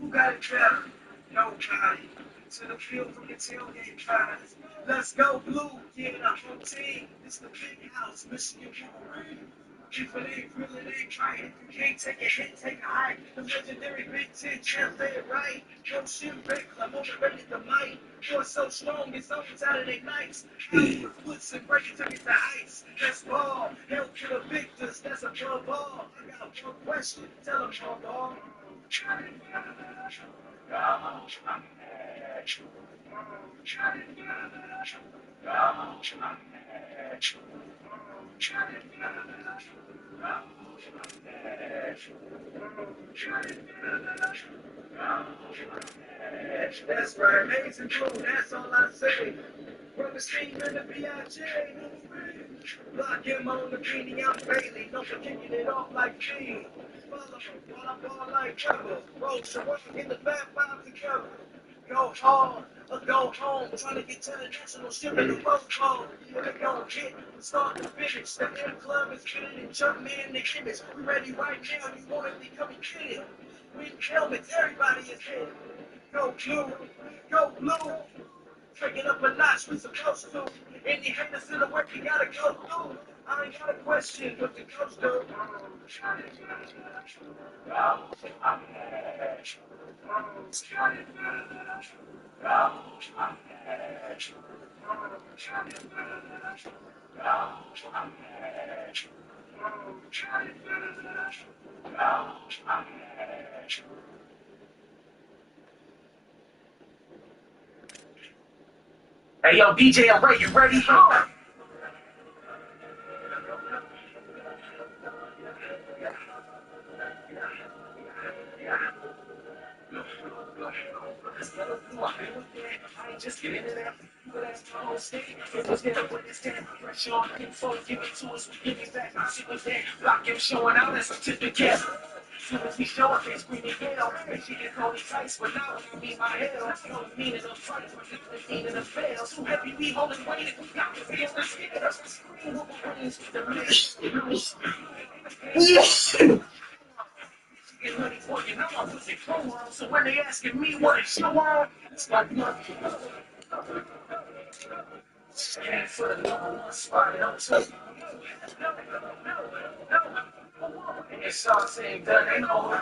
Who got it better? Nobody. To the field from the tailgate tries. Let's go blue, get a whole team. It's the big house, Michigan Wolverines. If it ain't real, it ain't right. If you can't take a hit, take a hike. The legendary Big Ten champ, say it right. No shit, Rick, I'm overrated the mic. You're so strong, it's on Saturday nights. Puts and break it to get the ice. Let's ball, help to the victors, that's above all. I got one question, tell them all. That's right, amazing blue, that's all I say. From the steam in the B.I.J. Block him on the beanie, I'm Bailey. No for kicking it off like me. Follow him while I ball like Trevor. Roll so work in the back five together. Go hard or go home. Trying to get to the national ship in the road call. We're gonna hit from start to finish. The M Club is getting and jumping in the image. We ready right now. You want it to come and get it. We helmets, everybody is here. Go blue, go blue. Take it up a notch, we supposed to. Any haters in the work, you gotta go through. I ain't got a question what the coach do. Hey yo, DJ, I'm ready. You ready? Just get into that. That's my whole state. It was there with this damn pressure on info. Give it to us, we give it back. I see what's there. Block him showing out that certificate. Soon as we show up, they screaming hell. And she can call me Tice, but now I mean my hell. No meaning of fight, but not the meaning of fail. Too heavy, we holding weight. If we got to feel the scared, that's the scream. Wolverines, the mix. Get ready for you, now I'm pussy pro on. So when they asking me what it's show on, it's like nothing. Scan for the #1 spot, and I'm talking. And it's all saying done, they know.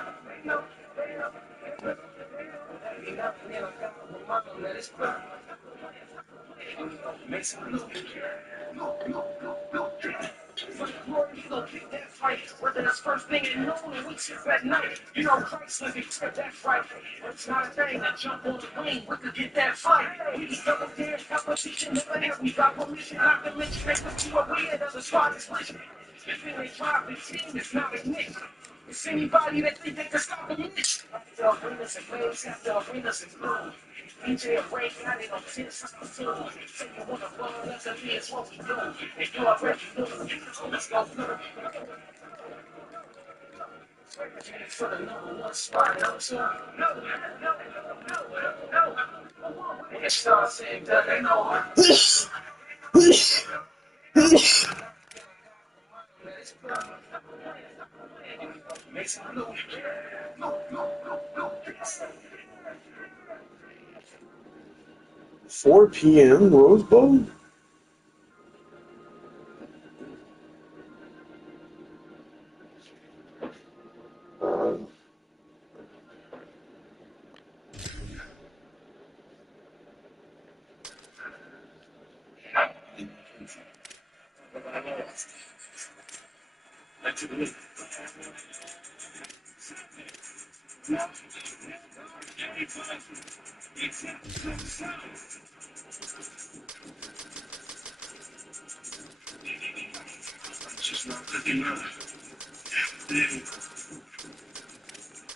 Ain't nothing in a God with mama, let it spread. Make some loot. For the glory, you gon' pick that fight. Whether it's first thing in the morning, we trip at night. You know Christ living, trip that fight. It's not a thing to jump on the wing, we could get that fight. We just double dare, competition, never have we got permission. Not to mention, they put you over here, there's a spot is rich. If they drive the team, it's not a nick. It's anybody that think they can stop the niche. The arenas and waves, after arenas and blue. DJ break out it on 10 something soon. Say you wanna run, that's a me, it's what we do. And you already know, so let's go blue. For the #1 spot, no, and it starts saying that they know. Make some blue. 4 p.m. Rose Bowl? Just not looking up. Then,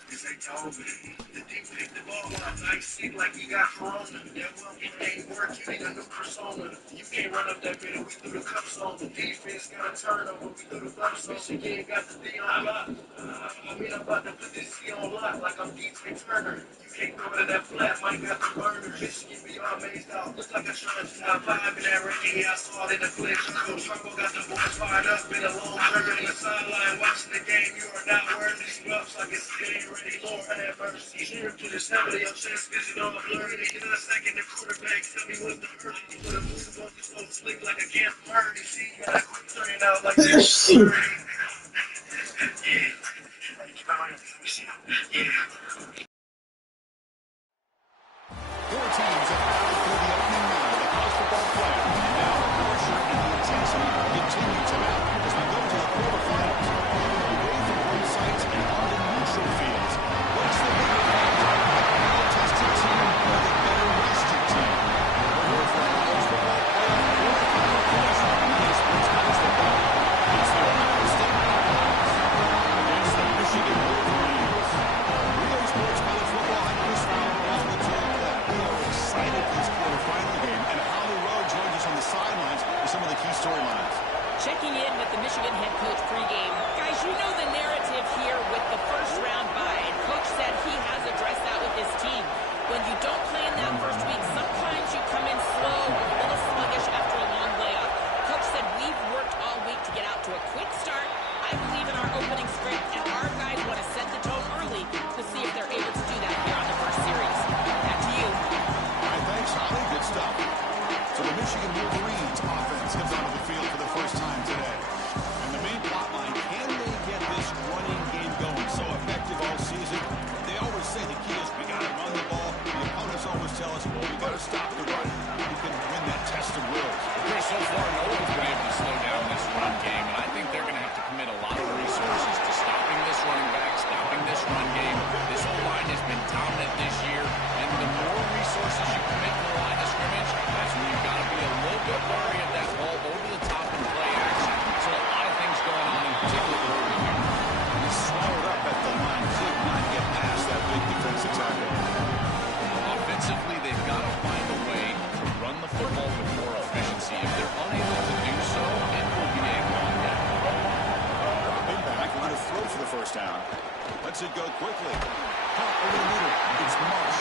if they The deep pick the ball up, nice sick like he got corona. That well, it ain't work, you need a new persona. You can't run up that middle, we threw the cups on. The defense got a turnover, we threw the bumps on. Michigan got the D on lock. I'm about to put this C on lock like I'm DJ Turner. You can't go to that flat, might got the burner. Michigan be all mazed out, looks like a church. I vibe in that ranking, yeah, I saw it in the flesh. Coach Harbaugh got the boys fired up, been a long journey on the sideline, watching the game. You are not worthy. Scrubs like it's game ready, Lord have mercy. Cheer to the sound of your chest, cause you know I'm blurry. In a second, the quarterback tell me what's the hurry. You put a move on, you so slick like a Camp Murray. See, you gotta quit turning out like this. Yeah. Four teams have battled through the opening round of the college football playoff, and now the pressure and the intensity continue to mount as we go to the quarterfinals. Away from home sites and on the neutral fields. What's the bigger advantage? The well-tested team or the better rested team? We're here for a college football playoff quarterfinal finish on EA Sports College Football. It's the Ohio State Buckeyes against the Michigan Wolverines. EA Sports College Football, I'm Chris Fowler, along with Terry Platt. We are excited for this quarterfinal game, and Holly Rowe joins us on the sidelines for some of the key storylines. Checking in with the Michigan head coach pregame. Guys, you know the narrative here with the first round bye, and coach said he has addressed that with his team. When you don't play in that first week, sometimes you come in slow or a little sluggish after a long layoff. Coach said we've worked all week to get out to a quick start. I believe in our opening script, and our guys want to set the tone early to see if they're able to do that here on the first series. Back to you. All right, thanks, Holly. Good stuff. So the Michigan Wolverines offense comes onto the field for the first time today. And the main plot line, can they get this running game going so effective all season? They always say the key is we got to run the ball. The opponents always tell us, well, we got to stop the run. We can win that test of wills. Chris, so far, no one's been able to slow down this run game, and I think they're going to have to commit a lot of resources to stopping this running back, stopping this run game. This whole line has been dominant this year, and the more resources you commit to the line of scrimmage, that's when you've got to be a little bit wary of that ball over the top and play action. So a lot of things going on, in particular early here. He swallowed up at the line, could not get past that big defensive tackle. Offensively, they've got to find a way to run the football with more efficiency. If they're unable to do so, it will be a long day. Big back, we're going to throw for the first down. Lets it go quickly. Caught over the middle. It's Marsh.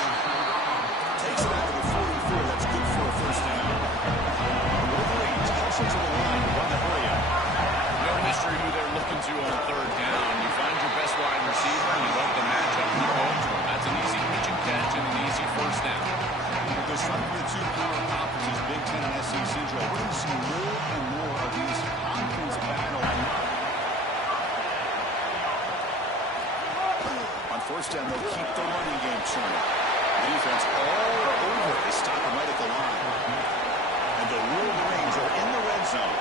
Takes it out to the 44. That's good for a first down. Wolverines closer to the line. Run the hurry up. No mystery who they're looking to on third down. You find your best wide receiver and you let the matchup you go. That's an easy reach and catch and an easy first down. There's something to two power conferences, Big Ten and SEC. Joe, we're going to see more and more of these conference battles. On first down, they'll keep the running game churning. The defense all over. They stop him right at the line. And the Wolverines are in the red zone.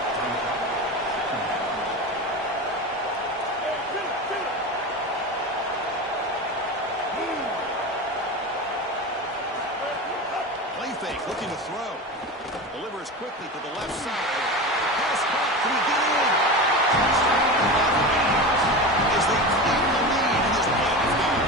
Play fake, looking to throw. Delivers quickly to the left side. Pass caught. Can he get in? As they claim the lead in this playoff game.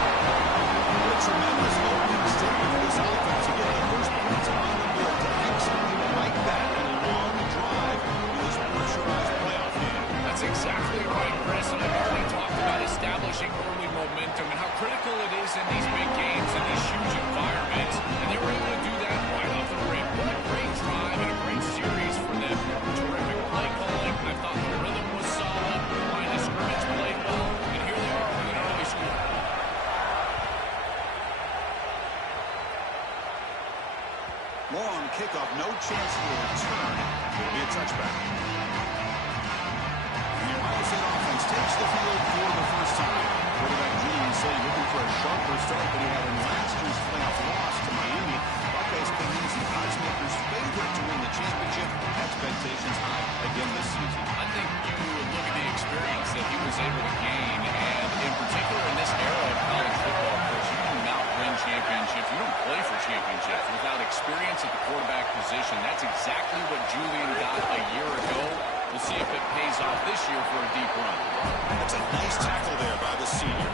What a tremendous opening statement for this offense to get the first points on the board to hang something like that in a long drive in this pressurized playoff game. That's exactly right, Chris. And I've already talked about establishing early momentum and how critical it is in these big games and these huge environments. And they were able to do that right off the rip. What a great drive and a great series for them. Terrific play calling. I thought the rhythm was solid. Line of scrimmage played well. And here they are with an early score. Long kickoff, no chance for a return. It'll be a touchback. The Ohio State offense takes the field for the first time. Quarterback GreatInsaneJoker looking for a sharper start than he had in last year's playoff loss to Miami. Buckeyes came in as the oddsmakers' favorite to win the championship. Expectations high again this season. I think you look at the experience that he was able to gain, and in particular in this era of college football, of course, you do not win championships. You don't play for championships without experience at the quarterback position. That's exactly what Julian got a year ago. We'll see if it pays off this year for a deep run. That's a nice tackle there by the senior.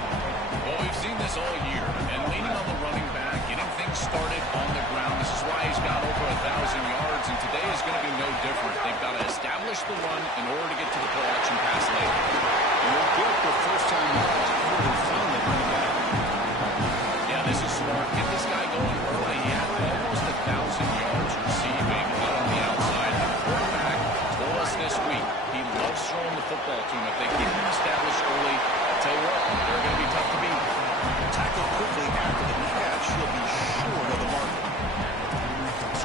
Well, we've seen this all year, and leaning on the running back, getting things started on the ground. This is why he's got over 1,000 yards, and today is going to be no different. They've got to establish the run in order to get to the play-action pass later. They're good for first-time yards before they finally bring it back. Yeah, this is smart. Get this guy going early. He had almost 1,000 yards receiving out on the outside. The quarterback told us this week he loves throwing the football to him. If they get him established early, I'll tell you what, they're going to be tough to beat. Tackled quickly after the catch. He'll be short of the mark.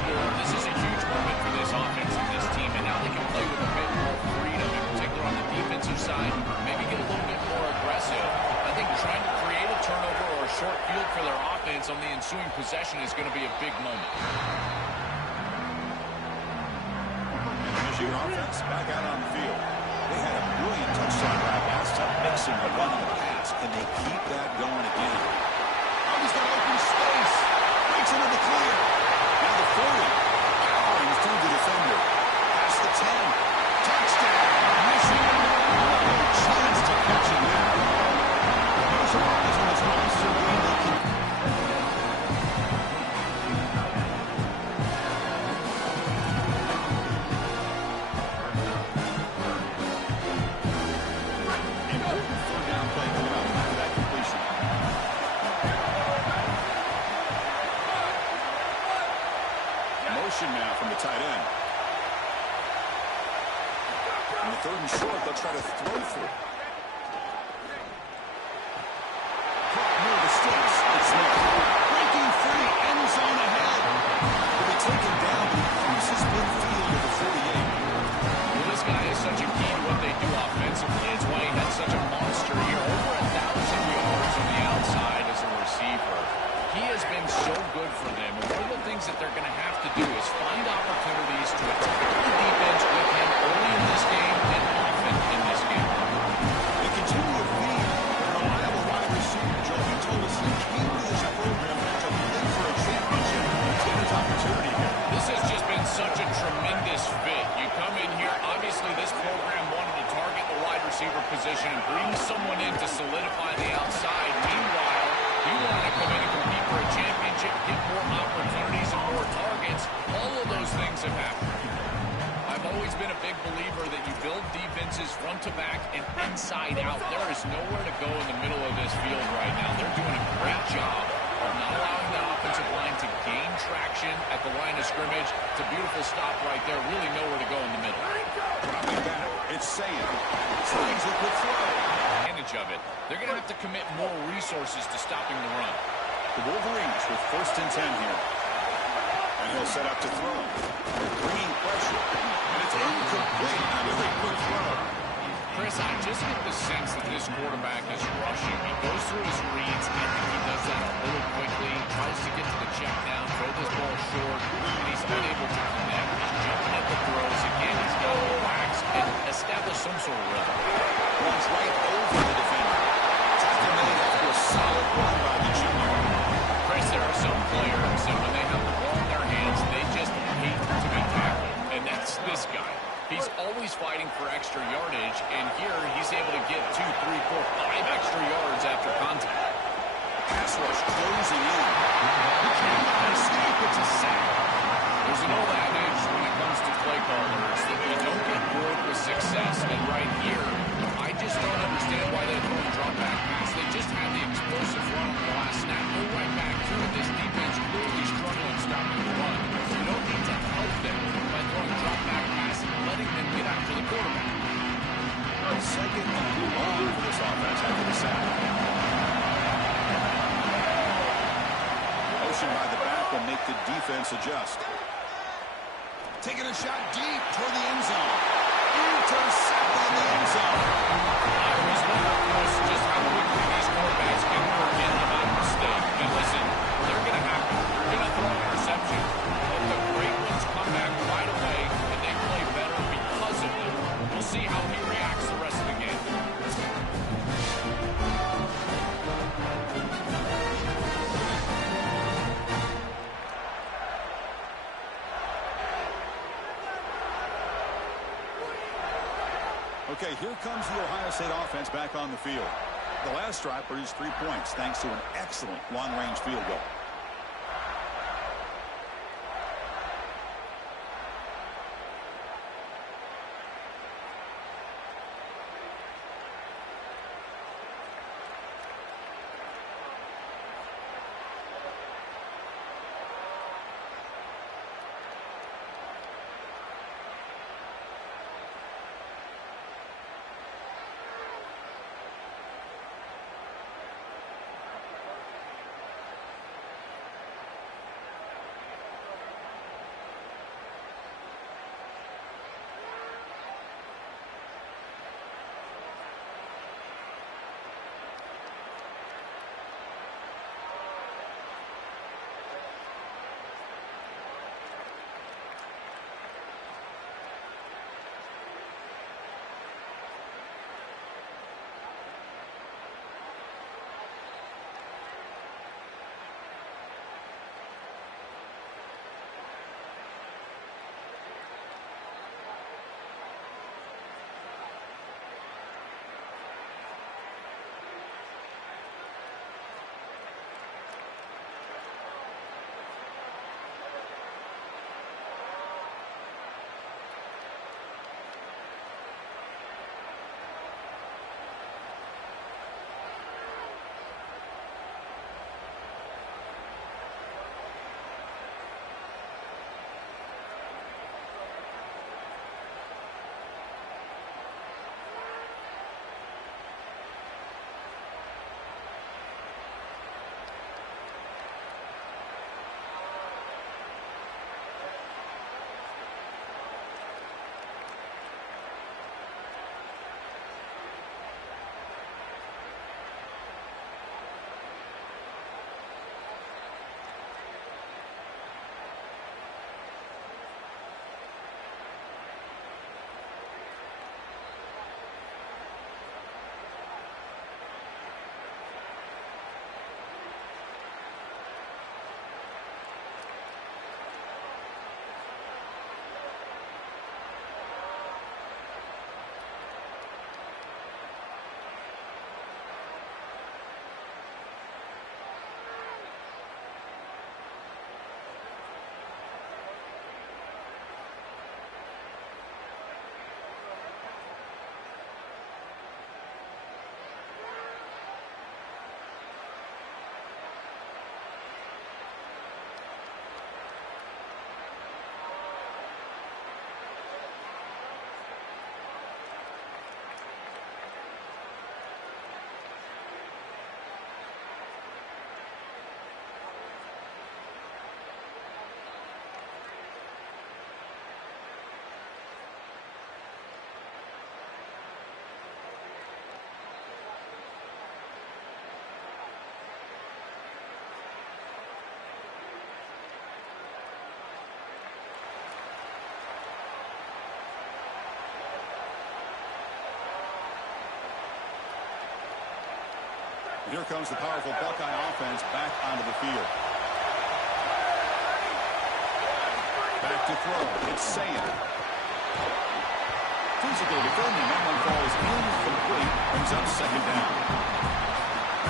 This is a huge moment for this offense and this team, and now they can play with a bit more freedom, in particular on the defensive side, maybe get a little bit more aggressive. I think trying to create a turnover or a short field for their offense on the ensuing possession is going to be a big moment. And the Michigan offense back out on the field. They had a brilliant touchdown drive last time, mixing the run and the pass. Can they keep that going again? Oh, he's got open space. Breaks into the clear. Now the 40. Powering through the defender. Past the 10. Touchdown. Michigan. No chance to catch him there. No surprise when it's monster game. They can... now from the tight end. On the 3rd and short, they'll try to throw for it. Near the sticks. It's breaking free. End zone ahead. Will be taken down. He crosses midfield to the 48. Well, this guy is such a key to what they do offensively. It's why he had such a monster here. Over 1,000 yards on the outside as a receiver. He has been so good for them. And one of the things that they're going to have to do is find opportunities to attack the defense with him early in this game and often in this game. They continue to be a reliable wide receiver. Joe, he told us he came to this program to play for a championship. He's got his opportunity here. This has just been such a tremendous fit. You come in here, obviously this program wanted to target the wide receiver position and bring someone in to solidify the outside. Meanwhile, he wanted to come in and compete for a championship, get more opportunities and more targets. All of those things have happened. I've always been a big believer that you build defenses front to back and inside out. There is nowhere to go in the middle of this field right now. They're doing a great job of not allowing that offensive line to gain traction at the line of scrimmage. It's a beautiful stop right there. Really nowhere to go in the middle. Dropping back. It's Sayan. Slides it with throw. Of it. They're going to have to commit more resources to stopping the run. The Wolverines with 1st and 10 here. And he'll set up to throw. Bringing pressure. And it's incomplete. Not a very quick throw. Chris, I just get the sense that this quarterback is rushing. He goes through his reads. I think he does that a little quickly. Tries to get to the check down, throw this ball short, and he's unable to connect. He's jumping at the throws. Again, he's got to relax and establish some sort of rhythm. Runs right over the defender. Tackle made after a solid run by the junior. Chris, there are some players that when they have the ball in their hands, they just hate to be tackled. And that's this guy. He's always fighting for extra yardage, and here he's able to get 2, 3, 4, 5 extra yards after contact. Pass rush closing in. He can't escape. It's a sack. There's an old adage when it comes to play callers that you don't get bored with success, and right here, I just don't understand why they throw a drop back pass. They just had the explosive run on the last snap. Go right back to it. This defense clearly struggling stopping the run. You don't need to help them by throwing drop back pass and letting them get after the quarterback. 2nd and long for this offense after the sack. Motion by the back will make the defense adjust. Taking a shot deep toward the end zone. Intercepted in the end zone. I always wonder, Chris, just how quickly these quarterbacks can forget about a mistake. And listen, they're going to happen. You're going to throw an interception. But the great ones come back right away, and they play better because of them. We'll see how he reacts the rest of the game. Okay, here comes the Ohio State offense back on the field. The last drive produced 3 points thanks to an excellent long-range field goal. Here comes the powerful Buckeye offense back onto the field. Back to throw. It's Saying. Physical defending. That one falls incomplete. Brings up second down.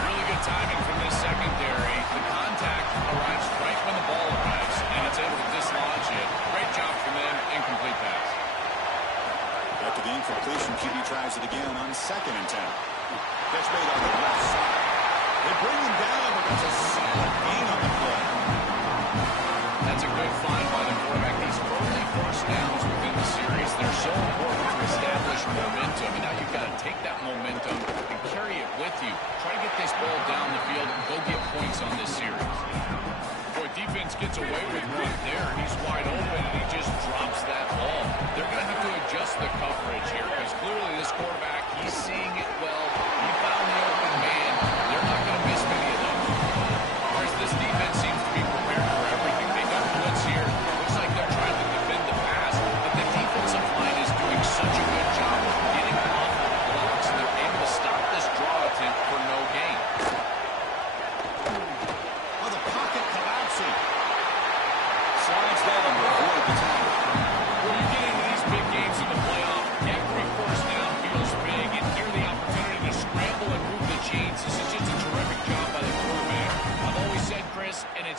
Really good timing from this secondary. The contact arrives right when the ball arrives, and it's able to dislodge it. Great job from them. Incomplete pass. After the incompletion, QB tries it again on 2nd and 10. Catch made on the left side. They bring him down, but that's a solid gain on the play. That's a good find by the quarterback. These early first downs within the series, they're so important to establish momentum. And now you've got to take that momentum and carry it with you. Try to get this ball down the field and go get points on this series. Boy, defense gets away with one there. He's wide open, and he just drops that ball. They're going to have to adjust the coverage here because clearly this quarterback, he's seeing it well. He found the open man. They're not going to miss many of those. Whereas this defense seems to be prepared for everything. They don't blitz here. Looks like they're trying to defend the pass, but the defensive line is doing such a good job of getting off the blocks, and they're able to stop this draw attempt for no gain. Oh, the pocket collapsing. Slides down to avoid the tackle. When you get into these big games in the playoff, every first down feels big, and here the opportunity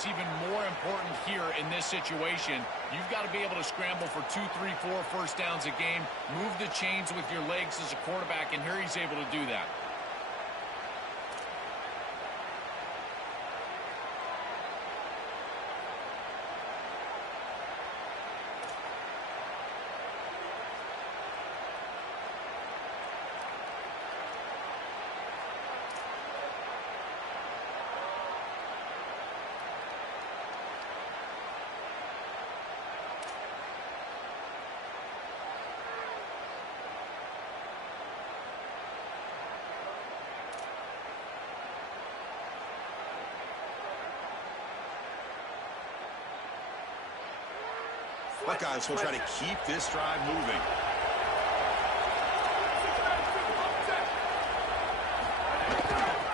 it's even more important here in this situation. You've got to be able to scramble for 2, 3, 4 first downs a game, move the chains with your legs as a quarterback, and here he's able to do that. Buckeyes will try to keep this drive moving.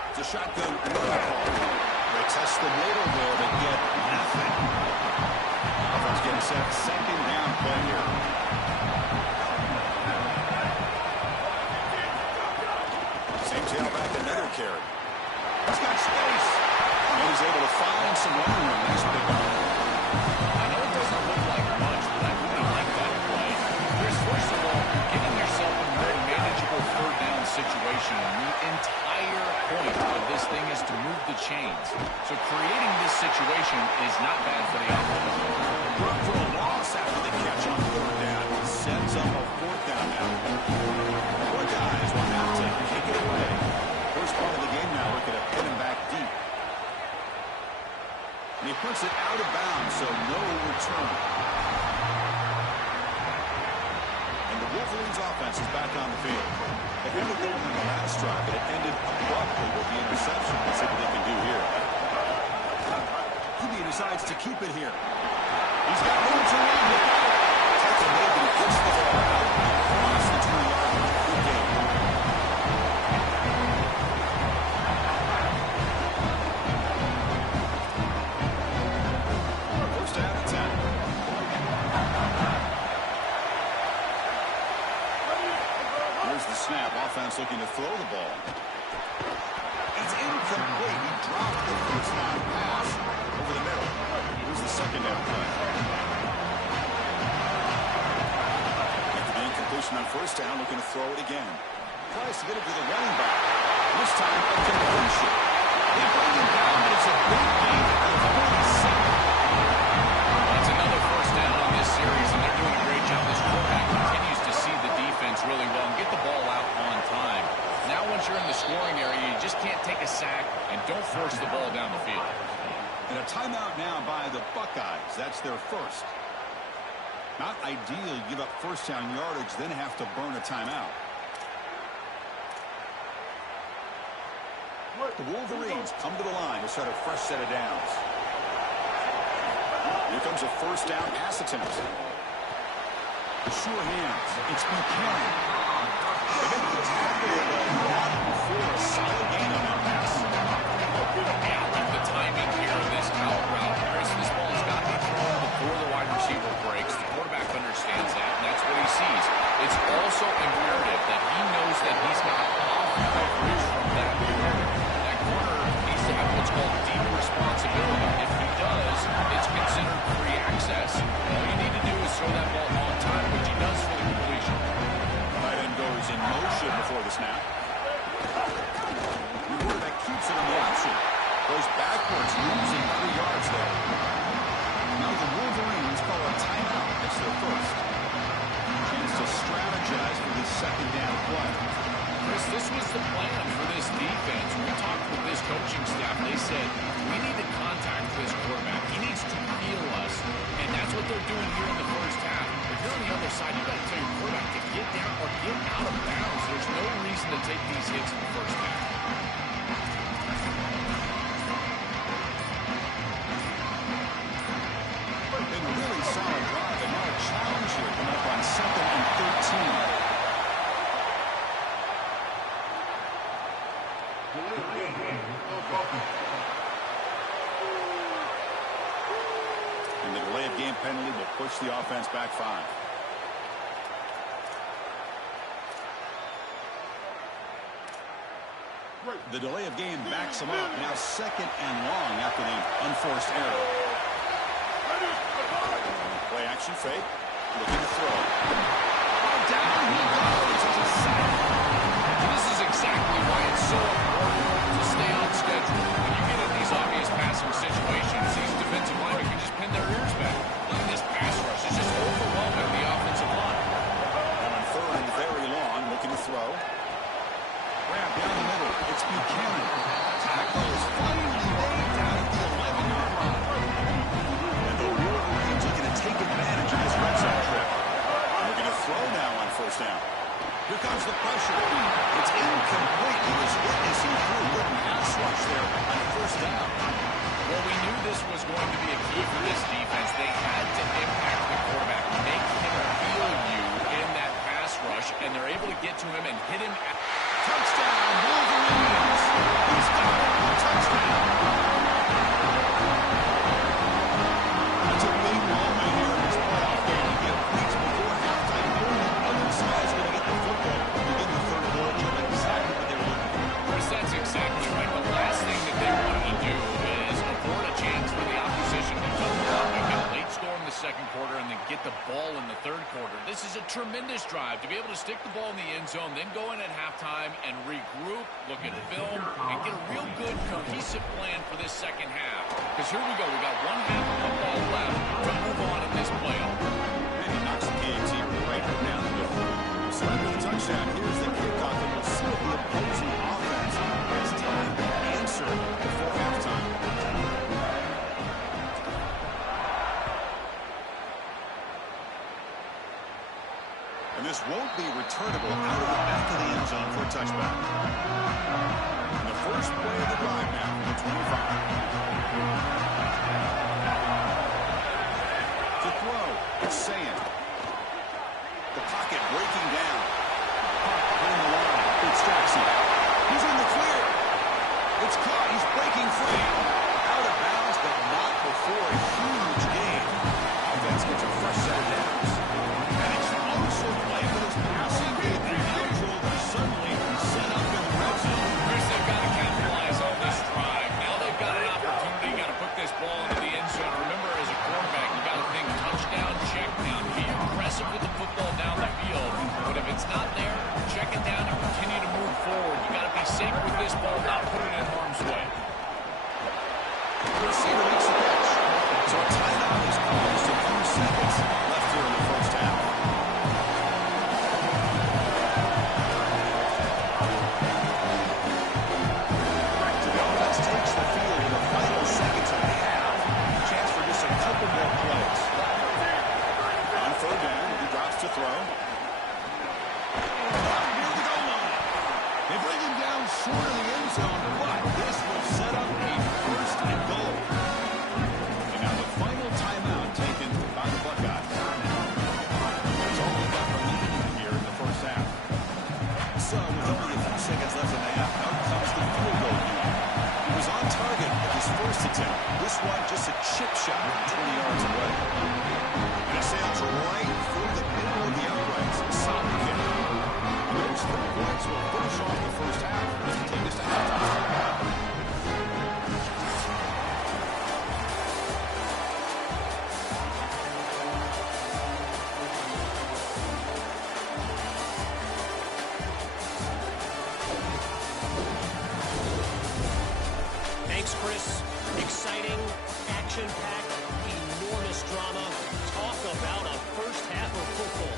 It's a shotgun run call. They test the middle there to get nothing. Offense getting set. Second down play here. Same tailback, another carry. He's got space. And he's able to find some running room. Nice pickup. I know it doesn't look like much, but I really like that play. Chris, first of all, you're getting yourself in a more manageable third down situation. And the entire point of this thing is to move the chains. So creating this situation is not bad for the offense. Look for a loss after the catch on third down. Sets up a fourth down now. Buckeyes will have to kick it away. First part of the game now, looking to pin him back deep. And he puts it out of bounds, so no return. And the Wolverines offense is back on the field. They had it going on the last drive, but it ended abruptly with the interception. Let's see what they can do here. He decides to keep it here. He's got room to run. Takes a leg, but he puts the ball out across the 20-yard line. Good game. First down and 10. Here's the snap. Offense looking to throw the ball. It's incomplete. He dropped the first down pass over the middle. Here's the second down play. After the incompletion on first down, looking to throw it again. Tries to get it to the running back. This time, up to completion. They bring him down, but it's a big gain at the 47. That's another first down on this series, and they're doing a great job. This quarterback continues to see the defense really well and get the ball out on time. Now once you're in the scoring area, you just can't take a sack and don't force the ball down the field. And a timeout now by the Buckeyes. That's their first. Not ideal. You give up first down yardage, then have to burn a timeout. The Wolverines come to the line to start a fresh set of downs. Here comes a first down pass attempt. Sure hands. It's Buchanan. They make the tackle for a solid gain on that pass. Yeah, I like the timing here of this out route. Chris, this ball has got to be thrown before the wide receiver breaks. The quarterback understands that, and that's what he sees. It's also imperative that he knows that he's got off coverage from that corner. That corner needs to have what's called deep responsibility. If he does, it's considered free access. All you need to do is throw that ball on time, which he does for the completion. Tight end goes in motion before the snap. The quarterback keeps it on the option. Goes backwards, losing 3 yards there. Now the Wolverines call a timeout. It's their first. Chance to strategize for this second down play. Chris, this was the plan for this defense. When we talked with this coaching staff, they said, we need to contact this quarterback. He needs to feel us, and that's what they're doing here in the first half. If you're on the other side, you've got to tell your quarterback to get down or get out of bounds. There's no reason to take these hits in the first half. Been a really solid drive, and now a challenge here coming up on 2nd and 13. And the delay of game penalty will push the offense back 5. The delay of game backs them up. Now 2nd and long after the unforced error. Play action fake. Looking to throw. Down he goes. It's a sack. This is exactly why it's so important to stay on schedule. When you get in these obvious passing situations, these defensive linemen can just pin their ears back. Look at this pass rush. It's just overwhelming the offensive line. And on 3rd and very long, looking to throw. Grab down the middle. It's Buchanan. Tackle is finally made down at the 11-yard line. And the Wolverines looking to take advantage of this red zone trip. Looking to throw now on 1st down. Here comes the pressure. It's incomplete. He was witnessing through good pass rush there on 1st down. Well, we knew this was going to be a key for this defense. They had to impact the quarterback, make him feel you in that pass rush, and they're able to get to him and hit him at Touchdown, Wolverines! He's got it. Touchdown! That's a big moment here in this playoff game. You get points before halftime, knowing the other side's going to get the football. Begin the 3rd quarter, showing exactly what they were looking for. Chris, that's exactly right. The last thing that they want to do is afford a chance for the opposition to come along and get a late score in the 2nd quarter and then get the ball in the 3rd quarter. This is a tremendous drive to be able to stick the ball in the end zone, then go in at halftime and regroup, look at film, and get a real good cohesive plan for this 2nd half. Because here we go. We got 1 half of football left to move on in this playoff. And he knocks the KT right down the middle. So after the touchdown, here's the kickoff that will seal the opposing offense as time to answer before halftime. And this won't be returnable out of the back of the end zone for a touchback. And the first play of the drive now from the 25. To throw, it's Saying. The pocket breaking down. Hitting the line. It's Jackson. He's in the clear. It's caught. He's breaking free. Out of bounds, but not before a huge gain. Offense gets a fresh set of downs. And it's also playing with his passing game. And now Joel is suddenly set up in the red zone. Chris, they've got to capitalize on this drive. Now they've got an opportunity. Got to put this ball into the end zone. Remember, as a quarterback, you got to think touchdown, check down. Be aggressive with the football down the field. But if it's not there, check it down and continue to move forward. You got to be safe with this ball, not put it in harm's way. The receiver makes the catch. So a timeout is called. Just a few seconds left here in the 1st half. So the offense takes the field in the final seconds of the half. Chance for just a couple more plays. On 3rd down, he drops to throw. Near the goal line. They bring him down short of the end zone, but this will set up a 1st and goal. And now the final timeout taken by the Buckeyes. That's all we got remaining here in the 1st half. So with only a few seconds left in the half, out comes the field goal unit. He was on target with his 1st attempt. This one just a chip shot 20 yards away. And it sails right through the middle of the uprights. Solid kick. And those 3 points will finish off the 1st half as we take us to halftime. Thanks, Chris. Exciting, action-packed, enormous drama. Talk about a 1st half of football.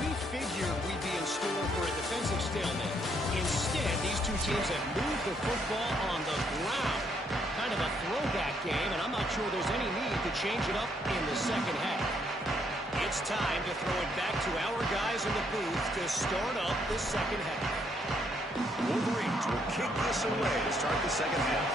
We figured we'd be in store for a defensive stalemate. Instead, these two teams have moved the football on the ground. Kind of a throwback game, and I'm not sure there's any need to change it up in the 2nd half. It's time to throw it back to our guys in the booth to start up the 2nd half. Wolverines will kick this away to start the 2nd half.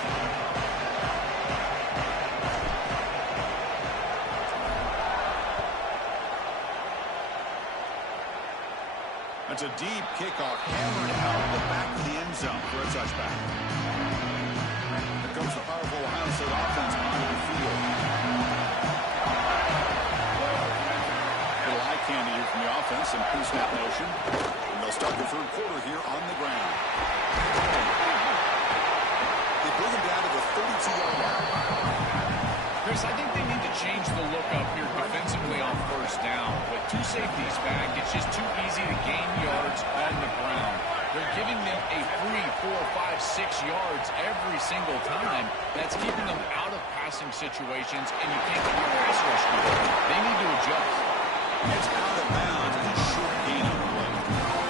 That's a deep kickoff, hammered out the back of the end zone for a touchback. Here comes the powerful Ohio State offense onto the field. A little eye candy here from the offense and pre-snap motion. And they'll start the 3rd quarter here on the ground. bring him down to the 32-yard line. Chris, I think they need to change the look up here defensively on first down. With two safeties back, it's just too easy to gain yards on the ground. They're giving them a free 4, 5, 6 yards every single time. That's keeping them out of passing situations, and you can't get your pass rush going. They need to adjust. It's out of bounds and a short gain on the play.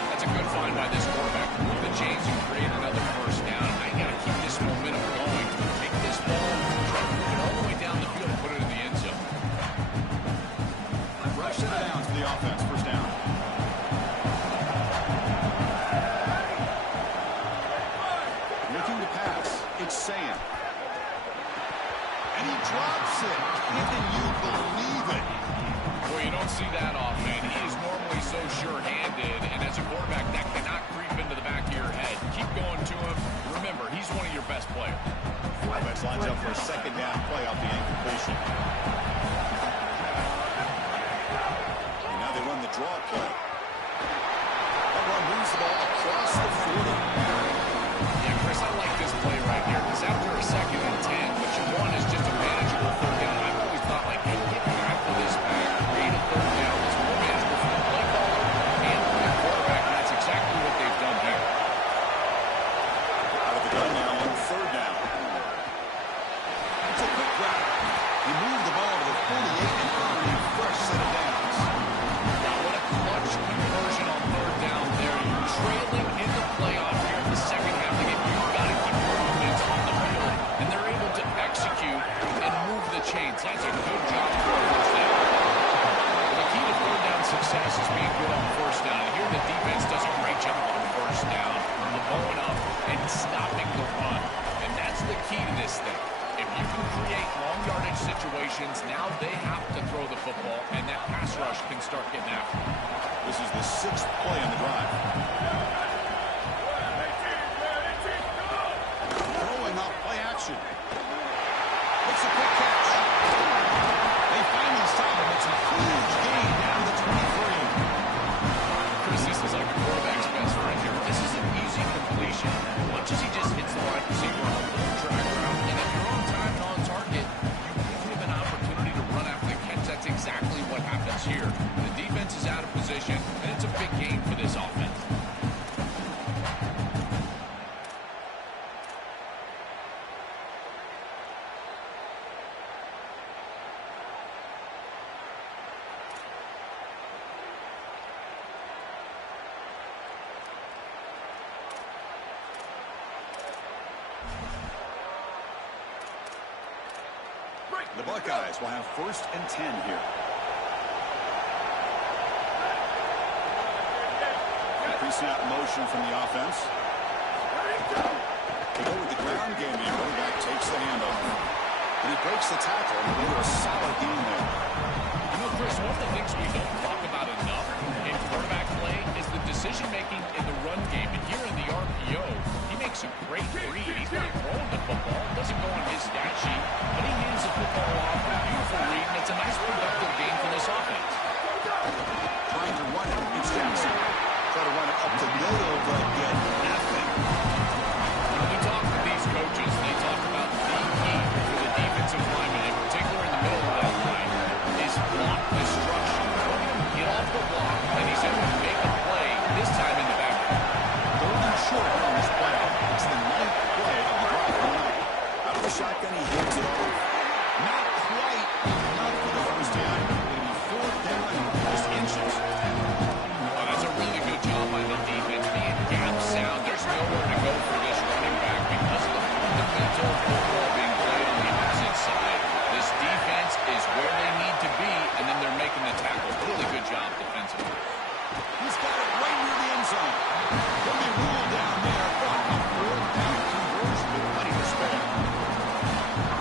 That's a good find by this quarterback to move the chains and create another first down. I got to keep this momentum going. Take this ball, try to move it all the way down the field and put it in the end zone. Rush it down for the offense. First down. Looking to pass. It's Sam. And he drops it. Can you believe it? Well, you don't see that often. He is normally so sure-handed, and as a quarterback, that cannot creep into the back of your head. Keep going to him. Remember, he's one of your best players. Offense lines up for a second down play off the incompletion. And now they run the draw play. That run moves the ball across the 40. Yeah, Chris, I like this play right here, because after a 2nd and 10, what you want is just a manageable third down. I've always thought, like, hey, get half of this back, create a third down. It's more manageable for the play caller and for the quarterback, and that's exactly what they've done here. Out of the gun now on third down. It's a quick route. He moved the ball to the 48 and earned a fresh set of downs. Now, what a clutch conversion on third down there. You're trailing in the playoff here in the second half of the game. You've got to keep your offense on the field, and they're able to execute and move the chains. That's a good job for a first down. The key to third down success is being good on first down. And here the defense does a great job on first down, blowing up and stopping the run. And that's the key to this thing. If you can create long yardage situations, now they have to throw the football, and that pass rush can start getting after it. This is the 6th play on the drive. Throwing up play action. It's a quick catch. They finally stop him. It's a huge gain down to the 23. Chris, this is like a quarterback's best friend here. This is an easy completion. Watch as he just hits the wide receiver on a little drag route, and if you're on time and on target, you give him an opportunity to run after the catch. That's exactly what happens here. The defense is out of position, and it's a big gain for this offense. The Buckeyes will have 1st and 10 here. Pre-snap motion from the offense. They go with the ground game. The quarterback takes the handoff. And he breaks the tackle. And they do a solid game there. You know, Chris, one of the things we don't talk about enough in quarterback play is the decision-making in the run game. And here in the RPO, he makes a great read. He's not throwing the football. It doesn't go on his stat sheet. But he hands the football off with a beautiful read, and it's a nice productive game for this offense. Trying to run it. It's Jackson. Try to run it up the middle, but get nothing. When you talk to these coaches, they talk about the key for the defensive lineman, in particular in the middle of that line, is block destruction. Get off the block, and he's able to make a play, this time in the back. 3rd and short on this play. It's the 9th play of the drive tonight. Out of the shotgun, he hits it off. Not quite enough for the first down. It'll be 4th down and just inches. Oh, that's a really good job by the defense, being gap sound. There's nowhere to go for this running back because of the fundamental football being played on the opposite side. This defense is where they need to be, and then they're making the tackle. Really good job defensively. He's got it right near the end zone. He'll be ruled down there, but a 4th down conversion with plenty to spare.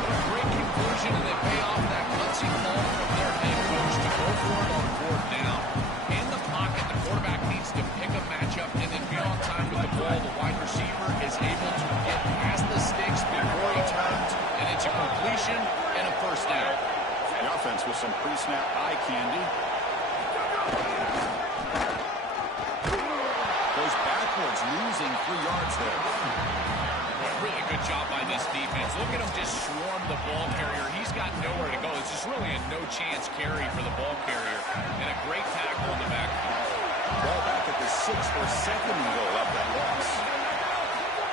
What a great conversion, and they pay off that gutsy call from their head coach to go for it on 4th down. In the pocket, the quarterback needs to pick a matchup and then be on time with the ball. The wide receiver is able to get past the sticks before he turns, and it's a completion and a first down. The offense with some pre-snap eye candy. Goes backwards, losing 3 yards there. Really good job by this defense. Look at him just swarm the ball carrier. He's got nowhere to go. It's just really a no-chance carry for the ball carrier. And a great tackle in the backfield. Ball back at the 6 or 2nd and goal up that loss.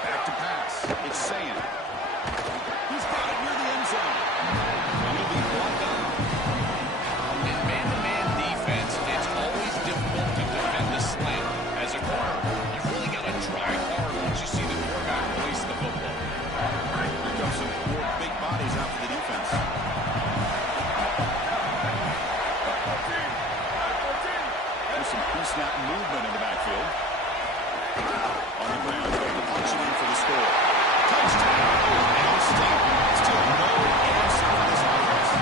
Back to pass. It's Sayan. He's got it near the end zone. And he'll be brought down. In man-to-man defense, it's always difficult to defend the slant. As a corner, you've really got to try hard once you see the quarterback release the football. Here comes some more big bodies out for the defense. There's some pre-snap movement in the backfield. On the ground, punching in for the score. Touchdown! And still no answer for this offense.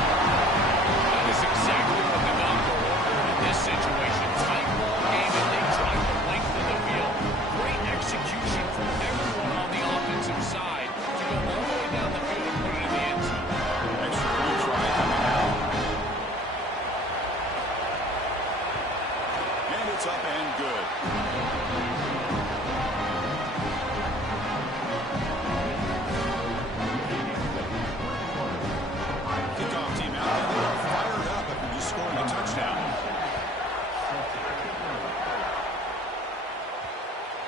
That is exactly what the doctor ordered in this situation. Tight ball game, and they drive the length of the field. Great execution from everyone on the offensive side to go all the way down the field and put it in the end zone. Extra point try coming out. And it's up and good. Kickoff team out there. They are fired up after just scoring a touchdown.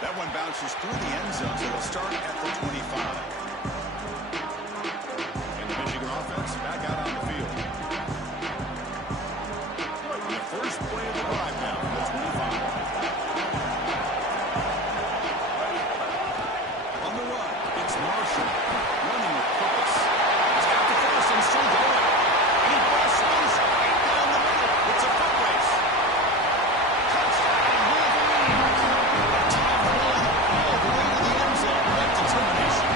That one bounces through the end zone, so it'll start at the 25. And the Michigan offense back out on the field. And the first play of the drive now from the 25. On the run, it's Marshall. Running with purpose. He's got the first and still going. And he wrestles right down the middle. It's a foot race. Touchdown, Wolverines. A tough run all the way to the end zone. Great determination.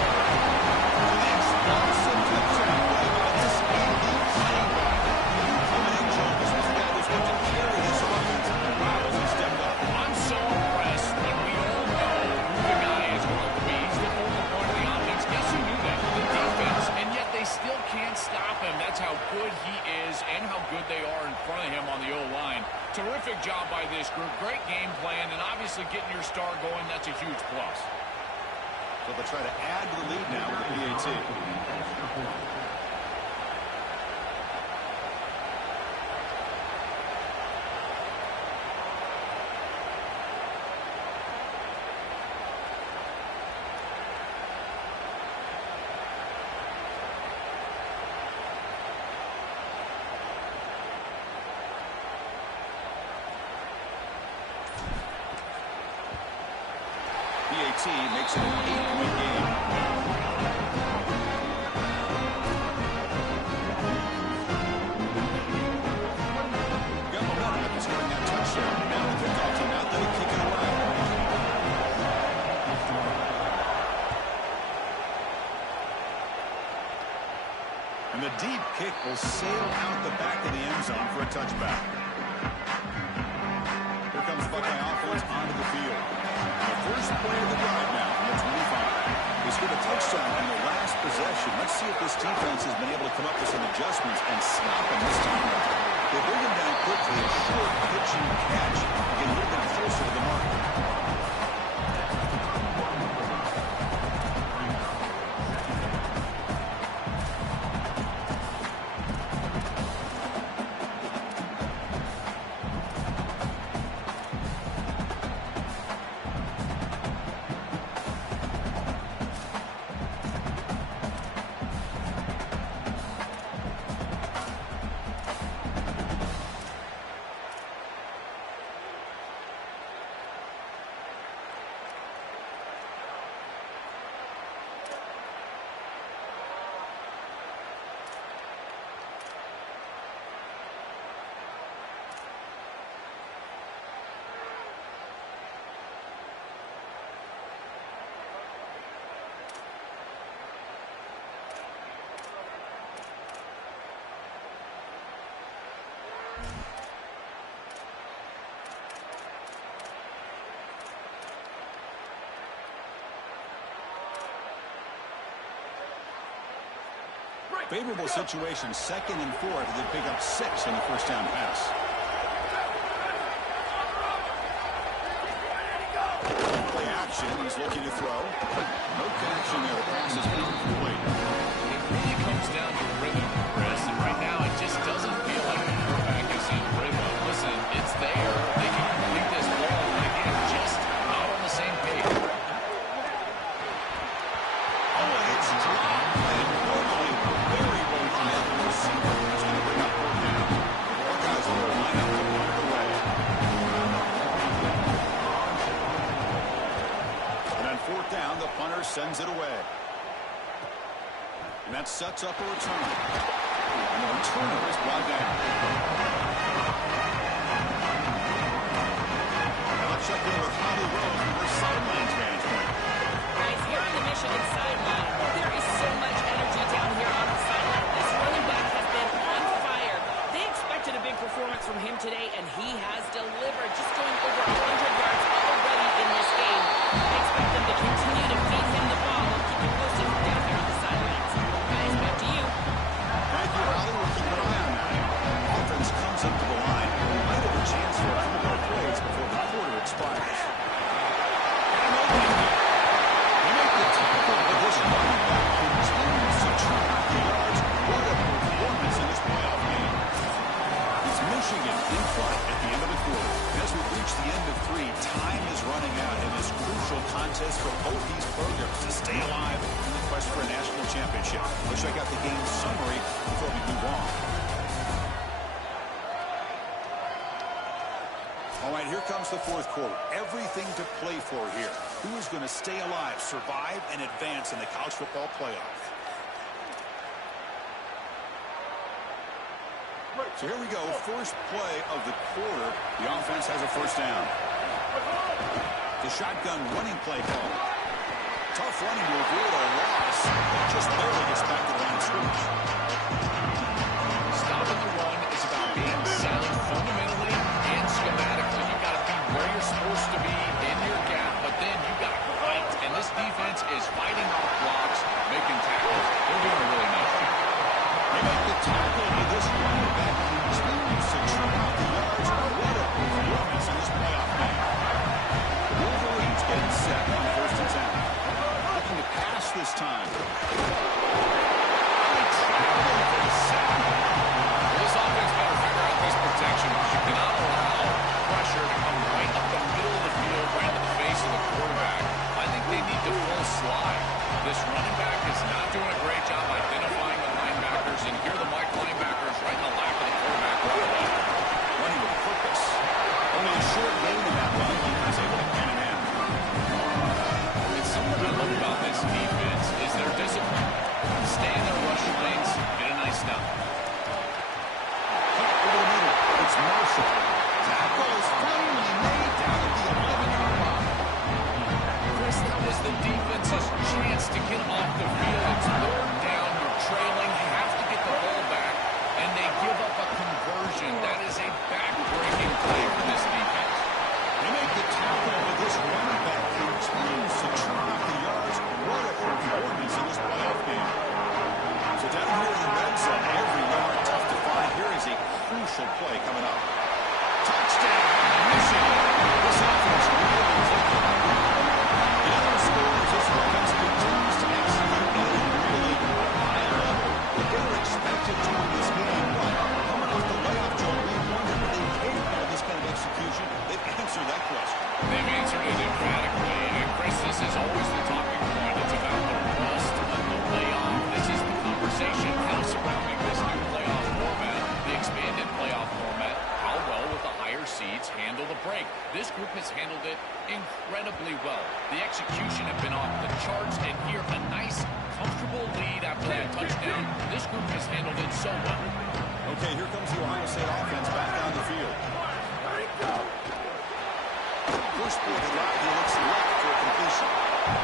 To the explosive touchdown play by this elite running back. The incoming Jones was the guy who's going to carry this offense. Wow, as he stepped up. I'm so impressed when we all know who the guy is going to be. He's the focal point of the offense. Guess who knew that? The defense. And yet they still can't stop him. That's how good he is and how good they are in front of him on the O-line. Terrific job by this group. Great game plan, and obviously getting your star going, that's a huge plus. So they'll try to add to the lead now with the PAT. PAT makes it an 8-point game. Got momentum after scoring that touchdown. Now the kickoff team out there to kick it away. And the deep kick will sail out the back of the end zone for a touchback. Here comes the Buckeye offense onto the field. The first play of the drive now from the 25. They scored a touchdown in the last possession. Let's see if this defense has been able to come up with some adjustments and stop him this time. They bring him down quickly, a short pitch and catch, get a little bit closer to the mark. Favorable situation, 2nd and 4. They pick up 6 on the first down pass. Play action. motion. He's looking to throw. No connection there. The pass is incomplete. It really comes down to rhythm, Chris. And right now, it just doesn't feel like the quarterback is in rhythm. Listen, it's there. They can complete this ball. But again, just not on the same page. Oh, and it's dropped. And normally very reliable receiver. He's going to bring up fourth down. Buckeyes will line up to punt it away. And on fourth down, the punter sends it away. And that sets up a return. And the returner is brought down. Now let's check in with Holly Rose from her sidelines vantage point. Guys, here on the Michigan sideline, there is so much energy down here on the sideline. This running back has been on fire. They expected a big performance from him today, and he has delivered. Just going over 100 yards already in this game. I expect them to continue to feed him the ball. We'll keep you posted from down here on the sidelines. Guys, back to you. Thank you, Holly. We'll keep an eye on that. Offense comes up to the line. We might have a chance for a couple more plays before the quarter expires. And opening here. They make the tackle with this running back continues to churn out the yards. What a performance in this playoff game. It's Michigan in front at the end of the quarter. As we reach the end of three, time is running out in this crucial contest for both these programs to stay alive in the quest for a national championship. Let's check out the game summary before we move on. All right, here comes the fourth quarter. Everything to play for here. Who is going to stay alive, survive, and advance in the college football playoff? So here we go. First play of the quarter. The offense has a first down. The shotgun running play call. Tough running to avoid a loss. That just barely gets back to the line of scrimmage. Stopping the run is about being sound fundamentally and schematically. You've got to be where you're supposed to be in your gap, but then you've got to fight. And this defense is fighting off blocks, making tackles. They're doing a really nice job. They make the tackle with this running back continues to churn out the yards. What a performance in this playoff game. The Wolverines getting set on first and 10. Looking to pass this time. This offense better figure out these protections. You cannot allow pressure to come right up the middle of the field, right into the face of the quarterback. I think they need to full slide. This running back is not doing a great job identifying the linebackers, and here the Mike linebackers right in the lap of the quarterback right away. Running with purpose. Only a short gain in that run. He was able to pin him in. It's something I love about this defense is their discipline. Stay in their rush lanes, get a nice stop. Over the middle. It's Marshall. Tackle is finally made down at the 11-yard line. Chris, that was the defense's chance to get off the field. It's third down, you're trailing, have to get the ball back, and they give up a conversion. That is a back-breaking play for this defense. They make the tackle with this running back continues to churn out the yards. What a performance in this playoff game. So down here in the red zone, every yard tough to find. Here is a crucial play coming up. Touchdown, Michigan. This offense really clicking. In other scores, this offense continues to execute at a really high level. They were expected to win this game, but coming off the layoff, Joe, we wondered if they capable of this kind of execution. They've answered that question. They've answered it emphatically. And Chris, this is always the talking point. It's about the rust of the layoff. This is the conversation now surrounding this new playoff format, the expanded playoff format. How well will the higher seeds handle the break? This group has handled it incredibly well. The execution have been off the charts, and here a nice, comfortable lead after that touchdown. This group has handled it so well. Okay, here comes the Ohio State offense back on the field. First play of the drive, he looks left for a completion.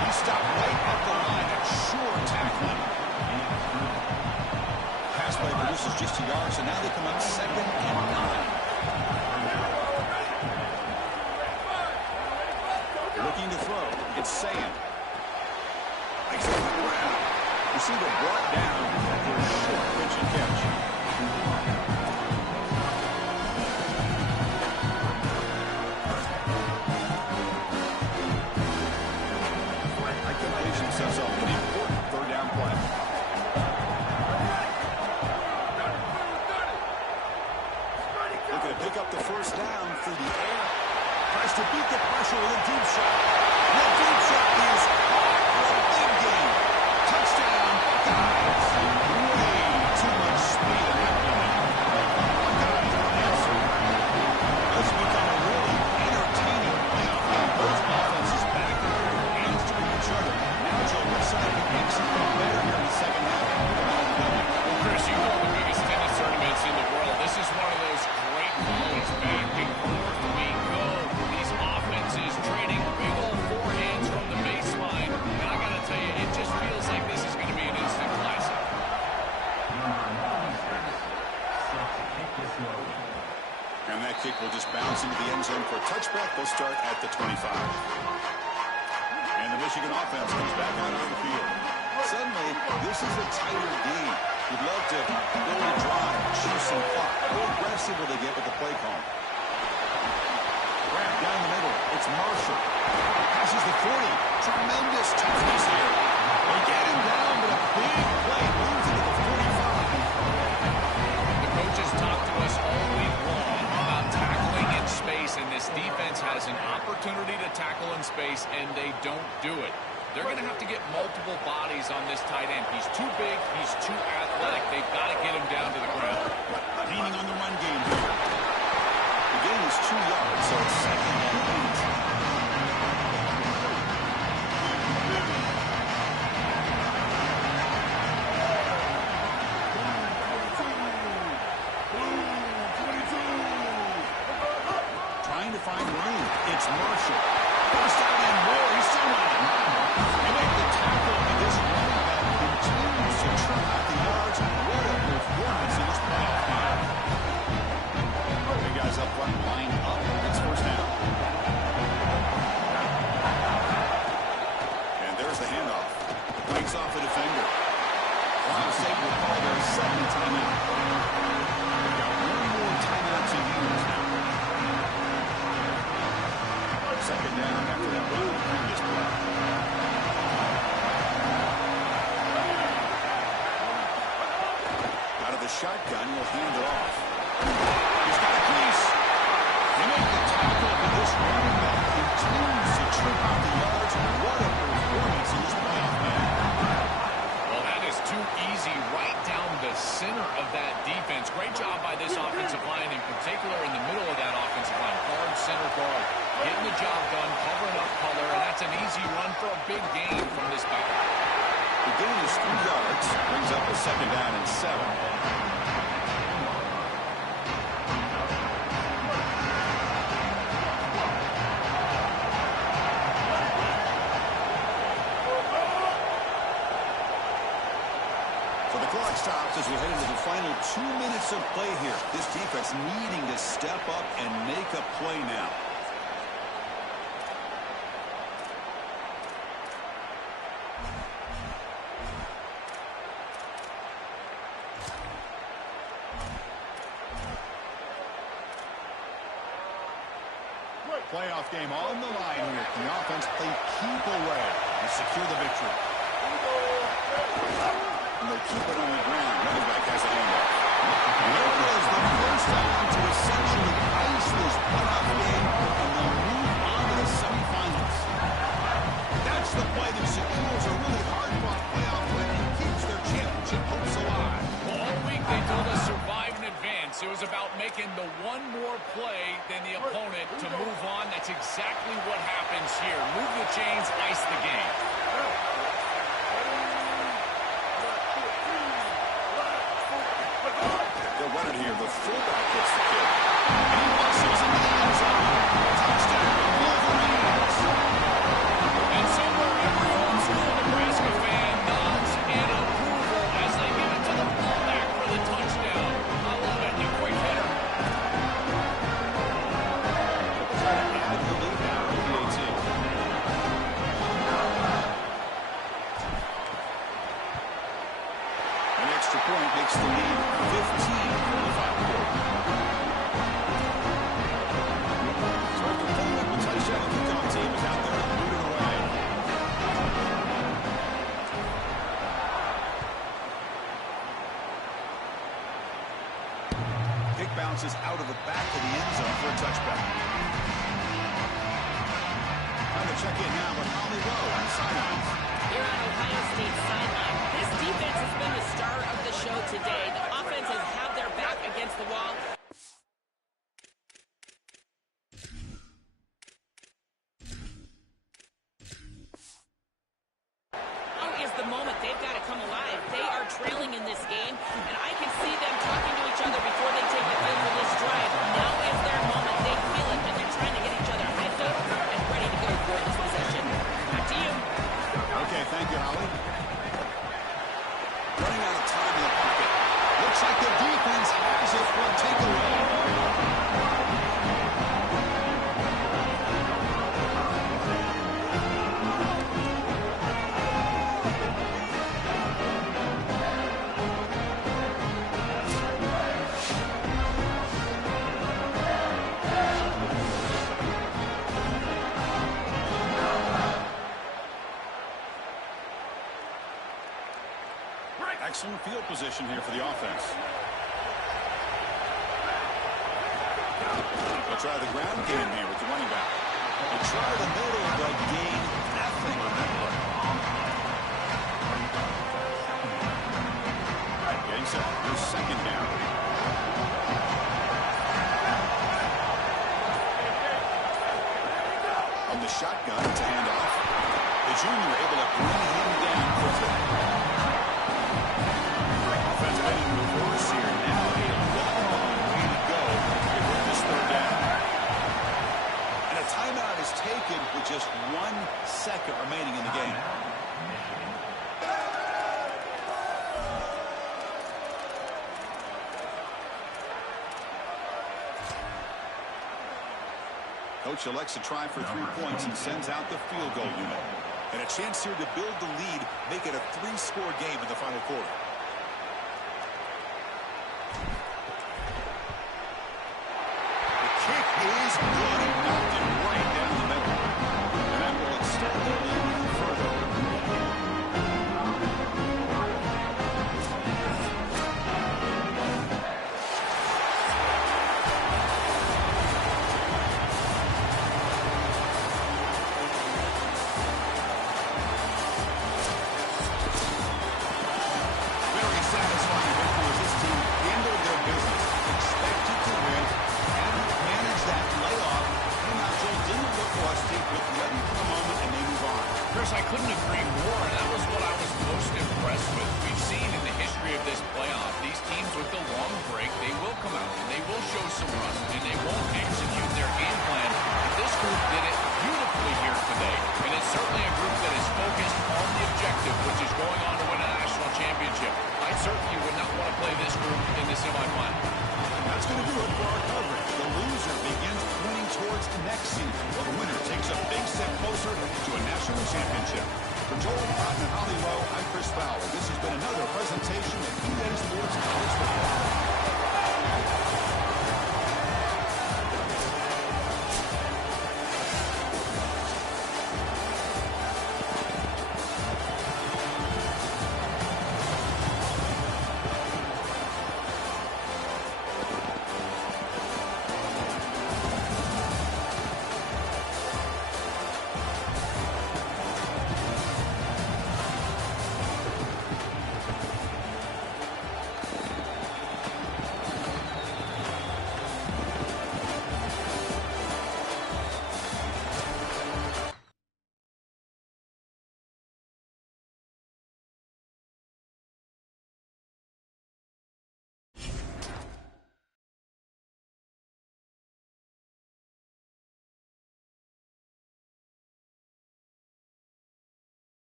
He stopped right at the line, a sure tackling. Pass play produces just a yard, so now they come up 2nd and 9. Looking to throw. It's Sayan. Makes a quick round. Receiver brought down for a short pitch and catch. pick up the first down through the air. Tries to beat the pressure with a deep shot. The deep shot is caught for a big game. Touchdown, guys. Way too much speed in that play. Guys, answer. This has become a really entertaining playoff game. Both offenses back in their hands to each other. Now Joker side can make something better here in the second half. Well, Chris, you know the biggest tennis tournaments in the world. This is one of those great volleys back and forth we go. These offenses trading big old forehands from the baseline. And I got to tell you, it just feels like this is going to be an instant classic. And that kick will just bounce into the end zone for a touchback. They'll start at the 25. And the Michigan offense comes back out on the field. Suddenly, this is a tighter game. You'd love to build a drive, choose some clock. How aggressive will they get with the play call? Grab down the middle. It's Marshall. Passes the 40. Tremendous toughness here. They get him down, but a big play moves into the 45. The coaches talked to us all week long about tackling in space, and this defense has an opportunity to tackle in space, and they don't do it. They're going to have to get multiple bodies on this tight end. He's too big. He's too athletic. They've got to get him down to the ground. Leaning on the run game here. The gain is 2 yards, so it's second and 8. Trying to find room. It's Marshall. First down and more. He's still on. They make the tackle, and this running back continues to trim out the yards. What a performance in this playoff game. The guys up front line up. It's first down. And there's the handoff. Breaks off the defender. Ohio State will call their second timeout. They've got one more timeout to use now. Second down after that run in the previous play. Out of the shotgun, he'll hand it off. He's got a piece. They make the tackle, but this running back continues to trip out the yards. What a performance in this playoff game. Well, that is too easy right down the center of that defense. Great job by this offensive line, in particular in the middle of that offensive line. Guard, center, guard. Getting the job done, covering up color, and that's an easy run for a big gain from this back. The gain is 3 yards. Brings up a second down and 7. So the clock stops as we head into the final 2 minutes of play here. This defense needing to step up and make a play now. Playoff game on the line here. Can the offense play keep away and secure the victory? And they'll keep it on the ground. Running back has a handoff. And there it is, the first time to essentially ice this playoff game, and they'll move on to the semifinals. That's the play that secures a really hard-fought playoff win and keeps their championship hopes alive. Well, all week they told us survive and advance. It was about making the one more play than the opponent to move on. That's exactly what happens here. Move the chains, ice the game. They'll run it here. The fullback gets the kick. And he muscles into the end zone. Touchdown, Wolverines. And somewhere every old school Nebraska fan nods in approval as they give it to the fullback for the touchdown. I love it. A quick hitter. Try to add the lead now to the 18. bounces out of the back of the end zone for a touchback. Time to check in now with Holly Rowe on the sidelines. Here on Ohio State's sideline, this defense has been the star of the show today. The offense has had their back against the wall. Now is the moment they've got to come alive. They are trailing in this game, and I can see them talking to each other before they take the field for this drive. Now is their moment. They feel it, and they're trying to get each other hyped up and ready to go for this possession. Back to you. Okay, thank you, Holly. Running out of time in the pocket. Looks like the defense has it for a takeaway. Excellent field position here for the offense. They'll try the ground game here with the running back. They try the middle, but gain nothing on that play. Getting set. Here's second down. On the shotgun, it's a handoff. The junior able to bring him down quickly. Offense heading in reverse here. Now a long way to go to get this third down. And a timeout is taken with just 1 second remaining in the game. Coach elects to try for 3 points and sends out the field goal unit. And a chance here to build the lead, make it a 3-score game in the final quarter. Kick is good. He knocked it right down the middle. And that will extend the lead even further. Very satisfying victory as this team handled their business. Expected to win. Manage that layoff. Didn't look rusty, but ready for the moment, and they move on. Chris, I couldn't agree more, and that was what I was most impressed with. We've seen in the history of this playoff, these teams with the long break, they will come out, and they will show some rust, and they won't execute their game plan. But this group did it beautifully here today, and it's certainly a group that is focused on the objective, which is going on to win a national championship. I certainly would not want to play this group in the semifinal. That's going to do it for our coverage. The loser begins pointing towards next season, while the winner takes a big step closer to a national championship. For Joel Cotton and Holly Rowe, I'm Chris Fowler. This has been another presentation of EA Sports College Football.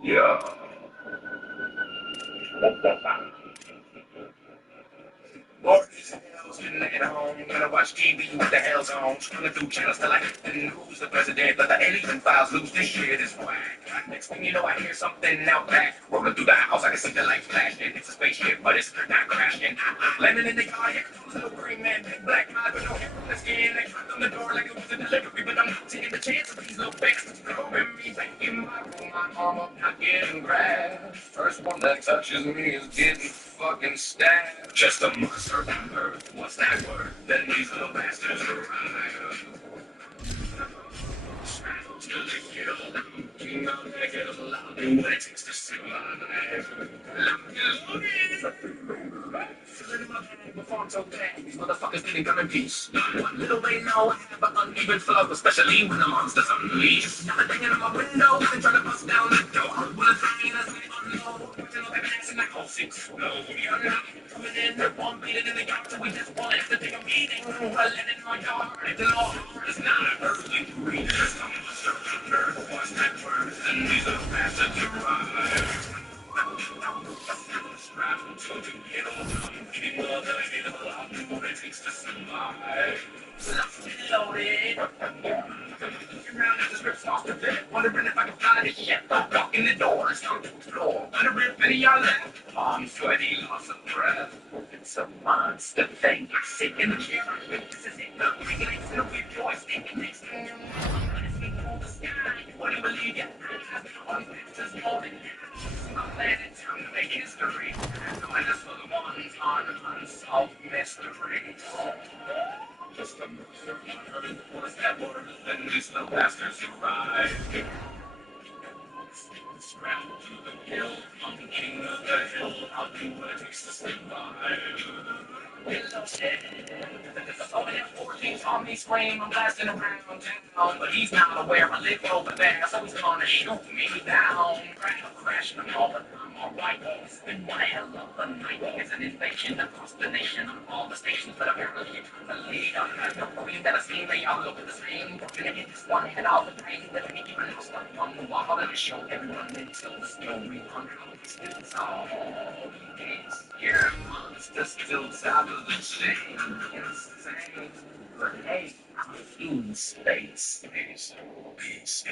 Yeah. Bored as hell, sitting at home, gonna watch TV with the hell's on. Scrolling through channels till I hit the news. The president of the alien files lose. This shit is whack. Next thing you know, I hear something out back. Rolling through the house, I can see the lights flashing. It's a spaceship, but it's not crashing. Landing in the yard, here comes a little green man, big black eyes with no hair on the skin. They knocked on the door like it was a delivery, but I'm not taking the chance of these little bastards throwing me back in my room. My mama not getting grabbed. First one that touches me is getting fucking stabbed. Just a monster on earth. What's that word? Then these little bastards arrive. Straddled till they kill. King of the hill. I'll do what it takes to survive. Filling in my bag before I'm so bad. These motherfuckers didn't come in peace. Little they know I have an uneven flow, especially when the monsters unleash. Now they're banging on my window and trying to bust down the door. Well, it's hanging as I unload. Putting on their ass and that whole explode. You're not coming in, they're one beating in the yard, so we just wanted to take a meeting. Well, in my yard, it's an all hard. It's not an earthly breed. Some monster on earth. What's that word? And these little bastards arrive. Travel to the hill, king of the hill, I'll do what it takes to survive. Locked and loaded. Looking around at the script off the bed, wondering if I can find this shit. Walk in the door, start to explore. Wondering if any of y'all left. I'm sweaty, lots of breath. It's a monster thing. I sit in the chair, this is it. The legs in a weird joystick. Next thing you know, it's me through the sky. Wouldn't believe your eyes on pictures morning. My planet time to make history. Join us for the ones on unsolved mysteries. Just a monster on earth. What's that word? Then these little bastards arrive. Scramble to the hill. I'm the king of the hill. I'll do what it takes to survive. Hello, shit. Oh, and 14's on me scream. I'm blasting around town. But he's not aware I live over there. So he's gonna shoot me down. Crashing them all, but I'm alright. It's been one hell of a night. It's an invasion across the nation on all the stations. But apparently you turn the lead. I have no queen that I've seen. They all look the same. Gonna get this one head out the brain. Let me keep it lost up on the wall. And show everyone until the story on how it's still solved. Yeah, monster still out of the chain. Insane. But hey, I'm in space. Peace.